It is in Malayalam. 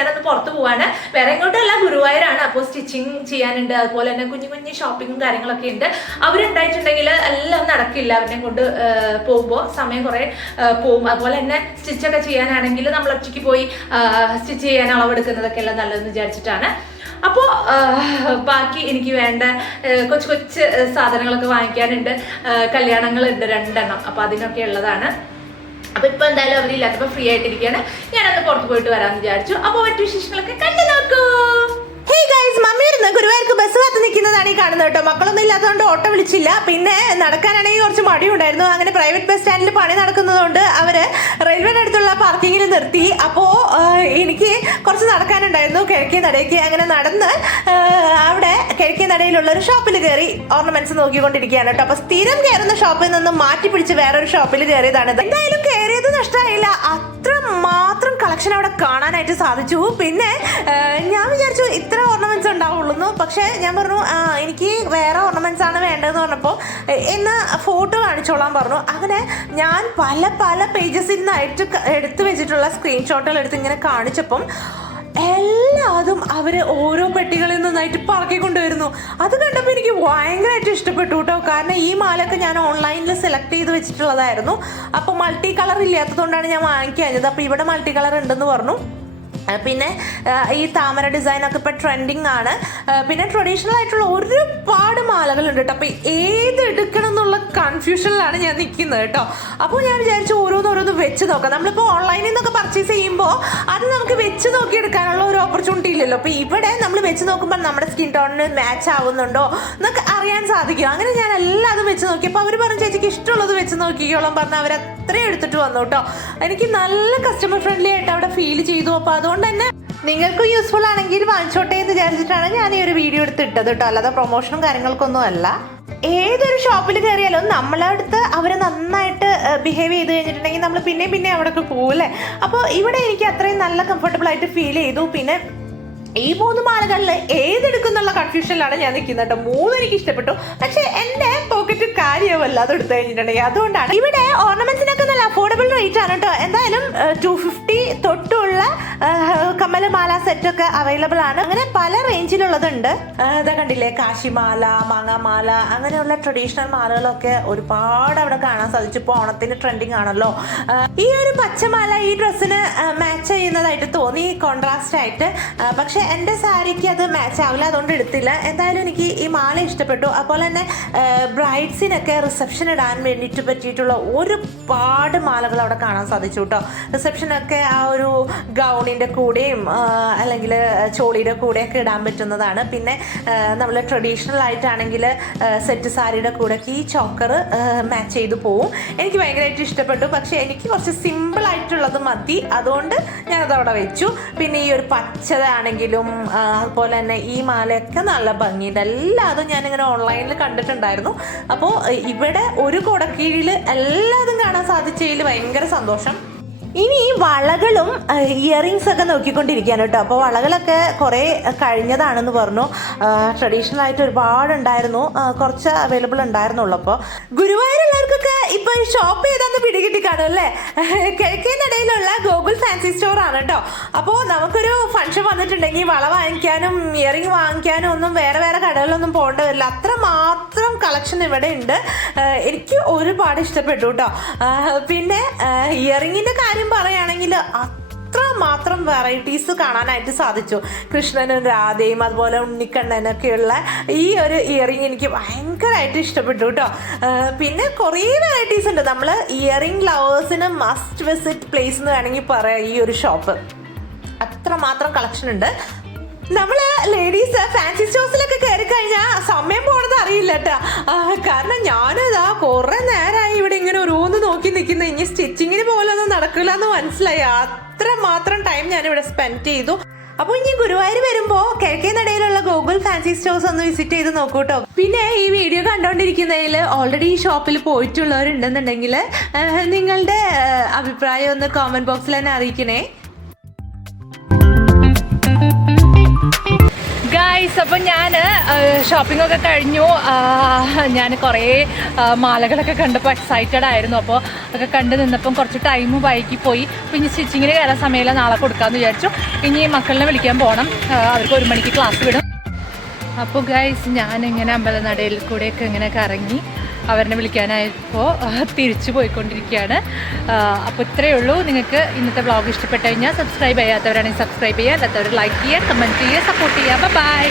ഞാനൊന്ന് പുറത്ത് പോവാണ്. വേറെ എങ്ങോട്ടല്ല, ഗുരുവായൂരാണ്. അപ്പോൾ സ്റ്റിച്ചിങ് ചെയ്യാനുണ്ട്, അതുപോലെ തന്നെ കുഞ്ഞു കുഞ്ഞു ഷോപ്പിങ്ങും കാര്യങ്ങളൊക്കെ ഉണ്ട്. അവരുണ്ടായിട്ടുണ്ടെങ്കിൽ എല്ലാം നടക്കില്ല. അവരെ കൊണ്ട് പോകുമ്പോൾ സമയം കുറേ പോകും. അതുപോലെ തന്നെ സ്റ്റിച്ചൊക്കെ ചെയ്യാനാണെങ്കിൽ നമ്മൾ ഒറ്റയ്ക്ക് പോയി സ്റ്റിച്ച് ചെയ്യാൻ അളവെടുക്കുന്നതൊക്കെ എല്ലാം നല്ലതെന്ന് വിചാരിച്ചിട്ടാണ്. അപ്പോൾ ബാക്കി എനിക്ക് വേണ്ട കൊച്ചു കൊച്ചു സാധനങ്ങളൊക്കെ വാങ്ങിക്കാനുണ്ട്. കല്യാണങ്ങളുണ്ട് 2 എണ്ണം. അപ്പോൾ അതിനൊക്കെ ഉള്ളതാണ്. അപ്പോൾ ഇപ്പോൾ എന്തായാലും അവരില്ലാത്തപ്പോൾ ഫ്രീ ആയിട്ടിരിക്കുകയാണ്. ഞാനന്ന് പുറത്ത് പോയിട്ട് വരാമെന്ന് വിചാരിച്ചു. അപ്പോൾ മറ്റു വിശേഷങ്ങളൊക്കെ കണ്ടു നോക്കൂ. ഹേയ് ഗൈസ്, മമ്മി ഇരുന്ന് ഗുരുവായൂർക്ക് ബസ് കാത്ത് നിൽക്കുന്നതാണ് ഈ കാണുന്നത് കേട്ടോ. മക്കളൊന്നും ഇല്ലാത്തതുകൊണ്ട് ഓട്ടോ വിളിച്ചില്ല. പിന്നെ നടക്കാനാണെങ്കിൽ കുറച്ച് മടിയുണ്ടായിരുന്നു. അങ്ങനെ പ്രൈവറ്റ് ബസ് സ്റ്റാൻഡിൽ പണി നടക്കുന്നതുകൊണ്ട് അവര് റെയിൽവേയുടെ അടുത്തുള്ള പാർക്കിങ്ങിൽ നിർത്തി. അപ്പോൾ എനിക്ക് കുറച്ച് നടക്കാനുണ്ടായിരുന്നു കിഴക്കേ നടയ്ക്ക്. അങ്ങനെ നടന്ന് അവിടെ കിഴക്കേ നടയിലുള്ള ഒരു ഷോപ്പിൽ കയറി ഓർണമെന്റ്സ് നോക്കിക്കൊണ്ടിരിക്കുകയാണ് കേട്ടോ. അപ്പോൾ സ്ഥിരം കയറുന്ന ഷോപ്പിൽ നിന്ന് മാറ്റി പിടിച്ച് വേറൊരു ഷോപ്പിൽ കയറിയതാണ്. എന്തായാലും കയറിയത് നഷ്ടമായില്ല. അത്ര മാത്രം കളക്ഷൻ അവിടെ കാണാനായിട്ട് സാധിച്ചു. പിന്നെ ഞാൻ വിചാരിച്ചു ഇത്ര ഓർണമെന്റ്സ് ഉണ്ടാവുള്ളൂ. പക്ഷെ ഞാൻ പറഞ്ഞു എനിക്ക് വേറെ ഓർണമെന്റ്സ് ആണ് വേണ്ടതെന്ന് പറഞ്ഞപ്പോൾ എന്ന് ഫോട്ടോ കാണിച്ചോളാൻ പറഞ്ഞു. അങ്ങനെ ഞാൻ പല പല പേജസിൽ നിന്നായിട്ട് എടുത്തു വെച്ചിട്ടുള്ള സ്ക്രീൻഷോട്ടുകൾ എടുത്ത് ഇങ്ങനെ കാണിച്ചപ്പം എല്ലാതും അവര് ഓരോ പെട്ടികളിൽ നിന്നായിട്ട് പറക്കിക്കൊണ്ടുവരുന്നു. അത് കണ്ടപ്പോൾ എനിക്ക് ഭയങ്കരമായിട്ട് ഇഷ്ടപ്പെട്ടു കേട്ടോ. കാരണം ഈ മാലയൊക്കെ ഞാൻ ഓൺലൈനിൽ സെലക്ട് ചെയ്ത് വെച്ചിട്ടുള്ളതായിരുന്നു. അപ്പോൾ മൾട്ടി കളർ ഇല്ലാത്തതുകൊണ്ടാണ് ഞാൻ വാങ്ങിക്കാഞ്ഞത്. അപ്പോൾ ഇവിടെ മൾട്ടി കളർ ഉണ്ടെന്ന് പറഞ്ഞു. പിന്നെ ഈ താമര ഡിസൈനൊക്കെ ഇപ്പോൾ ട്രെൻഡിങ് ആണ്. പിന്നെ ട്രഡീഷണൽ ആയിട്ടുള്ള ഒരുപാട് മാലകളുണ്ട് കേട്ടോ. അപ്പോൾ ഏത് എടുക്കണം എന്നുള്ള കൺഫ്യൂഷനിലാണ് ഞാൻ നിൽക്കുന്നത് കേട്ടോ. അപ്പോൾ ഞാൻ വിചാരിച്ചു ഓരോന്നോരോന്ന് വെച്ച് നോക്കാം. നമ്മളിപ്പോൾ ഓൺലൈനിൽ നിന്നൊക്കെ പർച്ചേസ് ചെയ്യുമ്പോൾ അത് നമുക്ക് വെച്ച് നോക്കി എടുക്കാനുള്ള ഒരു ഓപ്പർച്യൂണിറ്റി ഇല്ലല്ലോ. അപ്പോൾ ഇവിടെ നമ്മൾ വെച്ച് നോക്കുമ്പോൾ നമ്മുടെ സ്കിൻ ടോണിന് മാച്ച് ആവുന്നുണ്ടോ എന്നൊക്കെ അറിയാൻ സാധിക്കും. അങ്ങനെ ഞാൻ എല്ലാതും വെച്ച് നോക്കിയപ്പോൾ അവർ പറഞ്ഞു ചേച്ചിക്ക് ഇഷ്ടമുള്ളത് വെച്ച് നോക്കിക്കോളം പറഞ്ഞ് അവർ അത്രയും എടുത്തിട്ട് വന്നു കേട്ടോ. എനിക്ക് നല്ല കസ്റ്റമർ ഫ്രണ്ട്ലി ആയിട്ട് അവിടെ ഫീൽ ചെയ്തു. അപ്പോൾ അതുകൊണ്ട് തന്നെ നിങ്ങൾക്ക് യൂസ്ഫുൾ ആണെങ്കിൽ വാങ്ങിച്ചോട്ടെ എന്ന് വിചാരിച്ചിട്ടാണ് ഞാൻ ഈ ഒരു വീഡിയോ എടുത്തിട്ടത് കേട്ടോ. അല്ലാതെ പ്രൊമോഷനും കാര്യങ്ങൾക്കൊന്നും അല്ല. ഏതൊരു ഷോപ്പിൽ കയറിയാലും നമ്മളെ അടുത്ത് അവർ നന്നായിട്ട് ബിഹേവ് ചെയ്ത് കഴിഞ്ഞിട്ടുണ്ടെങ്കിൽ നമ്മൾ പിന്നെ അവിടെയൊക്കെ പോകും അല്ലേ. അപ്പോൾ ഇവിടെ എനിക്ക് അത്രയും നല്ല കംഫർട്ടബിൾ ആയിട്ട് ഫീൽ ചെയ്തു. പിന്നെ ഈ 3 മാലകളിൽ ഏതെടുക്കുന്നുള്ള കൺഫ്യൂഷനിലാണ് ഞാൻ നിൽക്കുന്നത് കേട്ടോ. 3 എനിക്ക് ഇഷ്ടപ്പെട്ടു. പക്ഷെ എൻ്റെ പോക്കറ്റ് കാര്യമല്ല അത് എടുത്തു കഴിഞ്ഞിട്ടുണ്ടെങ്കിൽ. അതുകൊണ്ടാണ് ഇവിടെ ഓർണമെന്റ്സിനൊക്കെ നല്ല അഫോർഡബിൾ റേറ്റ് ആണ് കേട്ടോ. എന്തായാലും 250 തൊട്ടുള്ള കമ്മൽ മാല സെറ്റൊക്കെ അവൈലബിൾ ആണ്. അങ്ങനെ പല റേഞ്ചിലുള്ളതുണ്ട്. ഇതാ കണ്ടില്ലേ, കാശിമാല, മാങ്ങാമാല, അങ്ങനെയുള്ള ട്രഡീഷണൽ മാലകളൊക്കെ ഒരുപാട് അവിടെ കാണാൻ സാധിച്ചു. ഇപ്പോൾ ഓണത്തിന് ട്രെൻഡിങ് ആണല്ലോ. ഈ ഒരു പച്ചമാല ഈ ഡ്രസ്സിന് മാച്ച് ചെയ്യുന്നതായിട്ട് തോന്നി, കോൺട്രാസ്റ്റ് ആയിട്ട്. പക്ഷെ എൻ്റെ സാരിക്ക് അത് മാച്ച് ആവില്ല, അതുകൊണ്ട് എടുത്തില്ല. എന്തായാലും എനിക്ക് ഈ മാല ഇഷ്ടപ്പെട്ടു. അതുപോലെ തന്നെ ബ്രൈഡ്സിനൊക്കെ റിസപ്ഷൻ ഇടാൻ വേണ്ടിയിട്ട് പറ്റിയിട്ടുള്ള ഒരുപാട് മാലകൾ അവിടെ കാണാൻ സാധിച്ചു കേട്ടോ. റിസപ്ഷനൊക്കെ ആ ഒരു ഗൗണിൻ്റെ കൂടെയും അല്ലെങ്കിൽ ചോളിയുടെ കൂടെയൊക്കെ ഇടാൻ പറ്റുന്നതാണ്. പിന്നെ നമ്മൾ ട്രഡീഷണൽ ആയിട്ടാണെങ്കിൽ സെറ്റ് സാരിയുടെ കൂടെയൊക്കെ ഈ ചോക്കർ മാച്ച് ചെയ്ത് പോവും. എനിക്ക് ഭയങ്കരമായിട്ട് ഇഷ്ടപ്പെട്ടു. പക്ഷേ എനിക്ക് കുറച്ച് സിമ്പിളായിട്ടുള്ളത് മതി, അതുകൊണ്ട് ഞാനത് അവിടെ വെച്ചു. പിന്നെ ഈ ഒരു പച്ചതാണെങ്കിൽ അതുപോലെ തന്നെ ഈ മാലയൊക്കെ നല്ല ഭംഗിയുണ്ട്. എല്ലാതും ഞാനിങ്ങനെ ഓൺലൈനിൽ കണ്ടിട്ടുണ്ടായിരുന്നു. അപ്പോൾ ഇവിടെ ഒരു കുടക്കീഴിൽ എല്ലാതും കാണാൻ സാധിച്ചതിൽ ഭയങ്കര സന്തോഷം. ഇനി വളകളും ഇയറിങ്സ് ഒക്കെ നോക്കിക്കൊണ്ടിരിക്കുകയാണ് കേട്ടോ. അപ്പോൾ വളകളൊക്കെ കുറേ കഴിഞ്ഞതാണെന്ന് പറഞ്ഞു. ട്രഡീഷണൽ ആയിട്ട് ഒരുപാടുണ്ടായിരുന്നു, കുറച്ച് അവൈലബിൾ ഉണ്ടായിരുന്നുള്ളൂ. അപ്പോൾ ഗുരുവായൂരുള്ളവർക്കൊക്കെ ഇപ്പോൾ ഷോപ്പ് ചെയ്താന്ന് പിടികിട്ടി കാണും അല്ലേ. കിഴക്കേനടയിലുള്ള ഗോകുൽ ഫാൻസി സ്റ്റോർ ആണ് കേട്ടോ. അപ്പോൾ നമുക്കൊരു ഫംഗ്ഷൻ വന്നിട്ടുണ്ടെങ്കിൽ വള വാങ്ങിക്കാനും ഇയറിങ് വാങ്ങിക്കാനും ഒന്നും വേറെ കടകളിലൊന്നും പോകേണ്ടി വരില്ല. അത്ര മാത്രം കളക്ഷൻ ഇവിടെ ഉണ്ട്. എനിക്ക് ഒരുപാട് ഇഷ്ടപ്പെട്ടു കേട്ടോ. പിന്നെ ഇയറിങ്ങിൻ്റെ കാര്യം പറയുകയാണെങ്കിൽ അത്രമാത്രം വെറൈറ്റീസ് കാണാനായിട്ട് സാധിച്ചു. കൃഷ്ണനും രാധയും അതുപോലെ ഉണ്ണിക്കണ്ണനൊക്കെയുള്ള ഈ ഒരു ഇയറിങ് എനിക്ക് ഭയങ്കരമായിട്ട് ഇഷ്ടപ്പെട്ടു കേട്ടോ. പിന്നെ കുറേ വെറൈറ്റീസ് ഉണ്ട്. നമ്മൾ ഇയറിങ് ലവേഴ്സിന് മസ്റ്റ് വിസിറ്റ് പ്ലേസ് എന്ന് വേണമെങ്കിൽ പറയാം ഈ ഒരു ഷോപ്പ്. അത്രമാത്രം കളക്ഷൻ ഉണ്ട്. നമ്മൾ ലേഡീസ് ഫാൻസി സ്റ്റോഴ്സിലൊക്കെ കയറി കഴിഞ്ഞാൽ സമയം പോണത് അറിയില്ല കേട്ടോ. കാരണം ഞാനിതാ കുറേ നേരമായി ഇവിടെ ഇങ്ങനെ ഓരോന്ന് നോക്കി നിൽക്കുന്നത്. ഇനി സ്റ്റിച്ചിങ്ങിന് പോലൊന്നും നടക്കില്ല എന്ന് മനസ്സിലായി. അത്രമാത്രം ടൈം ഞാനിവിടെ സ്പെൻഡ് ചെയ്തു. അപ്പോൾ ഇനി ഗുരുവായൂർ വരുമ്പോൾ കിഴക്കേനടയിലുള്ള ഗോകുൽ ഫാൻസി സ്റ്റോഴ്സ് ഒന്ന് വിസിറ്റ് ചെയ്ത് നോക്കൂ കേട്ടോ. പിന്നെ ഈ വീഡിയോ കണ്ടുകൊണ്ടിരിക്കുന്നതിൽ ഓൾറെഡി ഈ ഷോപ്പിൽ പോയിട്ടുള്ളവരുണ്ടെന്നുണ്ടെങ്കിൽ നിങ്ങളുടെ അഭിപ്രായം ഒന്ന് കോമൻറ്റ് ബോക്സിൽ തന്നെ അറിയിക്കണേ. ഗൈസ്, അപ്പം ഞാൻ ഷോപ്പിംഗ് ഒക്കെ കഴിഞ്ഞു. ഞാൻ കുറേ മാലകളൊക്കെ കണ്ടപ്പോൾ എക്സൈറ്റഡ് ആയിരുന്നു. അപ്പോൾ ഒക്കെ കണ്ടു നിന്നപ്പം കുറച്ച് ടൈം വൈകി പോയി. അപ്പോൾ ഇനി സ്റ്റിച്ചിങ്ങിന് കയറാൻ സമയമില്ല, നാളെ കൊടുക്കാമെന്ന് വിചാരിച്ചു. ഇനി മക്കളിനെ വിളിക്കാൻ പോകണം, അവർക്ക് 1 മണിക്ക് ക്ലാസ് വിടും. അപ്പോൾ ഗൈസ്, ഞാനിങ്ങനെ അമ്പലനടയിൽ കൂടെയൊക്കെ ഇങ്ങനെ കറങ്ങി അവരെ വിളിക്കാനായപ്പോൾ തിരിച്ചു പോയിക്കൊണ്ടിരിക്കുകയാണ്. അപ്പോൾ ഇത്രയേ ഉള്ളൂ. നിങ്ങൾക്ക് ഇന്നത്തെ വ്ളോഗ് ഇഷ്ടപ്പെട്ട് കഴിഞ്ഞാൽ സബ്സ്ക്രൈബ് ചെയ്യാത്തവരാണെങ്കിൽ സബ്സ്ക്രൈബ് ചെയ്യുക, അല്ലാത്തവർ ലൈക്ക് ചെയ്യുക, കമൻറ്റ് ചെയ്യുക, സപ്പോർട്ട് ചെയ്യുക. ബൈ.